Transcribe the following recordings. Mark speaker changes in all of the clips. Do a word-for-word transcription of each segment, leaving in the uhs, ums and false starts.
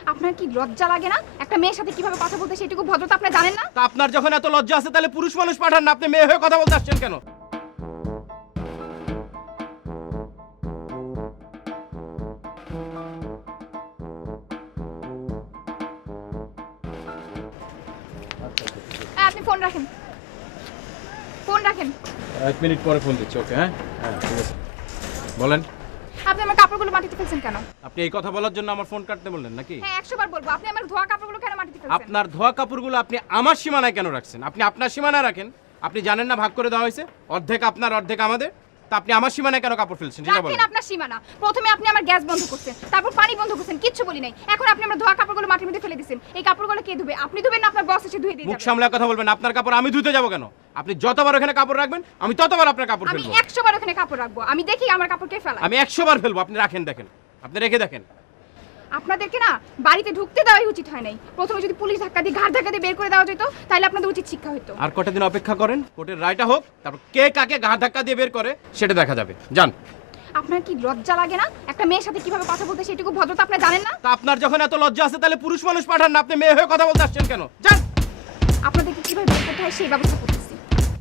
Speaker 1: আপনার কি লজ্জা লাগে না? একটা মেয়ের সাথে কিভাবে কথা বলতে সেটুকু ভদ্রতা আপনি জানেন না?
Speaker 2: তা আপনার যখন এত লজ্জা আছে তাহলে পুরুষ মানুষ পাঠান না, আপনি মেয়ে হয়ে কথা বলতে আসছেন কেন?
Speaker 1: হ্যাঁ, আপনি ফোন রাখেন, ফোন রাখেন।
Speaker 2: এক মিনিট পরে ফোন দিচ্ছি। ওকে, হ্যাঁ হ্যাঁ ঠিক আছে, বলেন।
Speaker 1: আপনি আমার কাপড়গুলো মাটিতে ফেলছেন কেন?
Speaker 2: আপনি এই কথা বলার জন্য আমার ফোন কাটতে বললেন নাকি?
Speaker 1: হ্যাঁ, একশো বার বলবো, আপনি আমার ধোয়া কাপড়গুলো কেন মাটিতে ফেলছেন?
Speaker 2: আপনার ধোয়া কাপড়গুলো আপনি আমার সীমানায় কেন রাখছেন? আপনি আপনার সীমানায় রাখেন। আপনি জানেন না ভাগ করে দেওয়া হয়েছে, অর্ধেক আপনার অর্ধেক আমাদের। তা আপনি আমার সীমানায় কেন কাপড় ফেলছেন সেটা বলেন।
Speaker 1: রাখেন আপনার সীমানা। প্রথমে আপনি আমার গ্যাস বন্ধ করছেন, তারপর পানি বন্ধ করছেন, কিচ্ছু বলি নাই। এখন আপনি আমার ধোয়া কাপড়গুলো মাটির মধ্যে ফেলে দিয়েছেন। এই কাপড়গুলো কে ধুবে? আপনি ধুবেন না আপনার বস এসে ধুয়ে দিয়ে
Speaker 2: মুখ
Speaker 1: যাবে?
Speaker 2: সামলে কথা বলবেন। আপনার কাপড় আমি ধুতে যাব কেন? আপনি যতবার ওখানে কাপড় রাখবেন আমি ততবার আপনার কাপড়
Speaker 1: আমি
Speaker 2: ফেলবো।
Speaker 1: একশো বার ওখানে কাপড় রাখবো, আমি দেখি আমার কাপড় কে ফেলায়।
Speaker 2: আমি একশো বার ফেলবো, আপনি রাখেন, দেখেন, আপনি রেখে দেখেন।
Speaker 1: আপনাদেরকে না বাড়িতে ঢুকতে দেওয়াই উচিত হয় নাই। প্রথমে যদি পুলিশ ধাক্কা দিয়ে ঘাড় ধাক্কা দিয়ে বের করে দেওয়া যেত তাহলে আপনাদের উচিত শিক্ষা হতো।
Speaker 2: আর কটা দিন অপেক্ষা করেন, কোর্টের রায়টা হোক, তারপর কে কাকে ঘাড় ধাক্কা দিয়ে বের করে সেটা দেখা যাবে। যান।
Speaker 1: আপনার কি লজ্জা লাগে না? একটা মেয়ের সাথে কিভাবে কথা বলতে সেটুকু ভদ্রতা আপনি জানেন না?
Speaker 2: তা আপনার যখন এত লজ্জা আছে তাহলে পুরুষ মানুষ পাঠান না, আপনি মেয়ে হয়ে কথা বলতে আসছেন কেন? যান।
Speaker 1: আপনাদেরকে কিভাবে বের করতে হয় সেই ব্যবস্থা করতেছি।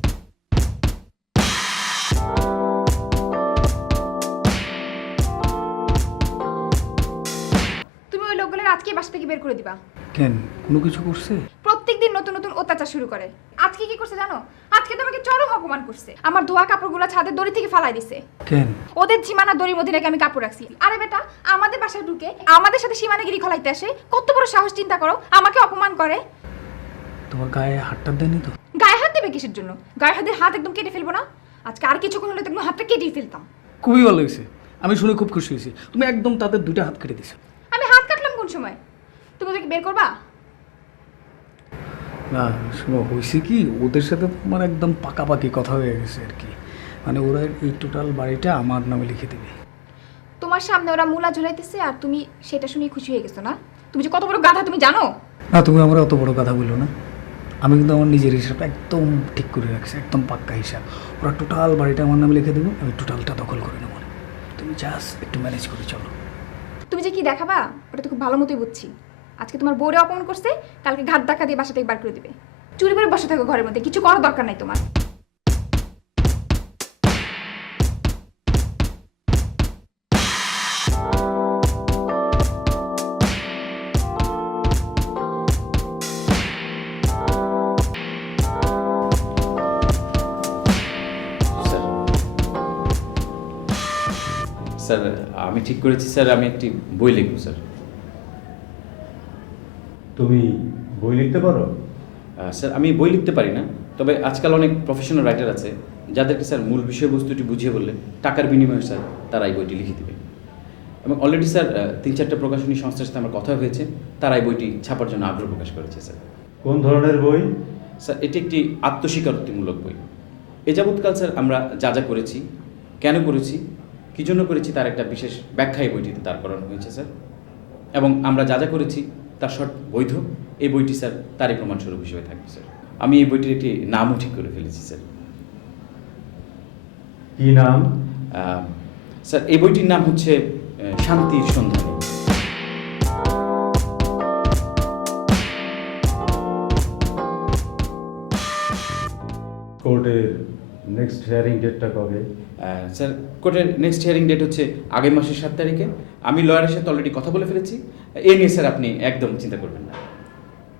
Speaker 1: তুমি ওই লোকগুলোর আজকে বাসা থেকে বের করে দিবা।
Speaker 3: কেন, কোনো কিছু করছে?
Speaker 1: প্রত্যেকদিন নতুন নতুন অত্যাচার শুরু করে। আজকে কি করছে জানো? আজকে তো আমাকে চরম অপমান করছে। আমার ধোয়া কাপড়গুলো ছাদের দড়ি থেকে ফালাই দিছে।
Speaker 3: কেন?
Speaker 1: ওদের সীমানা দড়ির মধ্যে নাকি আমি কাপড় রাখছি। আরে বেটা, আমাদের বাসায় ঢুকে আমাদের সাথে সীমানাগিরি খলাইতে আসে, কত বড় সাহস চিন্তা করো, আমাকে অপমান করে।
Speaker 3: তোমার গায়ে হাতটা দেয়নি তো?
Speaker 1: গায়ে হাত দেবে কিসের জন্য? গায়ে হাতের হাত একদম কেটে ফেলবো না? আজকে আর কিছুক্ষণ হলে তো একদম হাতটা কেটেই ফেলতাম।
Speaker 3: খুবই ভালো হয়েছে, আমি শুনে খুব খুশি হয়েছি। তুমি একদম তাদের দুইটা হাত কেটে দিছো।
Speaker 1: আমি হাত কাটলাম কোন সময়? তুমি ওদেরকে বের করবা?
Speaker 3: না শোনো, হয়েছে কি, ওদের সাথে তোমার একদম পাকাপাকি কথা হয়ে গেছে আর কি। মানে ওরা এই টোটাল বাড়িটা আমার নামে লিখে দেবে।
Speaker 1: তোমার সামনে ওরা মূলা ঝুলাইতেছে আর তুমি সেটা শুনে খুশি হয়ে গেছো না? তুমি যে কত বড় গাধা তুমি জানো?
Speaker 3: না, তুমি আমার অত বড় কথা বললো না। আমি কিন্তু আমার নিজের হিসাবটা একদম ঠিক করে রাখছি, একদম পাক্কা হিসাব। ওরা টোটাল বাড়িটা আমার নামে লিখে দেবো, আমি টোটালটা দখল করে নেবো। তুমি জাস্ট একটু ম্যানেজ করে চলো।
Speaker 1: তুমি যে কি দেখাবা ওটা তো খুব ভালো মতোই বুঝছি। আজকে তোমার বউরে অপমান করছে, কালকে ঘাট ধাক্কা দিয়ে বাসা থেকে বার করে দিবে। চুরি করে বসে থাকো ঘরের মধ্যে, কিছু করার দরকার নাই তোমার।
Speaker 4: স্যার আমি ঠিক করেছি স্যার, আমি একটি বই লিখব স্যার।
Speaker 5: তুমি বই লিখতে পারো?
Speaker 4: স্যার আমি বই লিখতে পারি না, তবে আজকাল অনেক প্রফেশনাল রাইটার আছে যাদেরকে স্যার মূল বিষয়বস্তুটি বুঝিয়ে বললে টাকার বিনিময়ে স্যার তারা এই বইটি লিখে দেবে। এবং অলরেডি স্যার তিন চারটা প্রকাশনী সংস্থার সাথে আমার কথা হয়েছে, তারা এই বইটি ছাপার জন্য আগ্রহ প্রকাশ করেছে স্যার।
Speaker 5: কোন ধরনের বই?
Speaker 4: স্যার এটি একটি আত্মস্বীকারোক্তিমূলক বই। এ যাবৎকাল স্যার আমরা যা যা করেছি, কেন করেছি, কী জন্য করেছি তার একটা বিশেষ ব্যাখ্যা এই বইটিতে দাঁড় করানো হয়েছে স্যার। এবং আমরা যা যা করেছি তার শর্ট বৈধ, এই বইটি স্যার তারই প্রমাণস্বরূপ হিসেবে থাকবে স্যার। আমি এই বইটির একটি নামও ঠিক করে ফেলেছি স্যার।
Speaker 5: কি নাম?
Speaker 4: স্যার এই বইটির নাম হচ্ছে শান্তির সন্ধানে।
Speaker 5: কোর্টের নেক্সট হিয়ারিং ডেটটা কবে?
Speaker 4: স্যার কোর্টের নেক্সট হিয়ারিং ডেট হচ্ছে আগামী মাসের সাত তারিখে। আমি লয়ারের সাথে অলরেডি কথা বলে ফেলেছি, এ নিয়ে স্যার আপনি একদম চিন্তা করবেন না।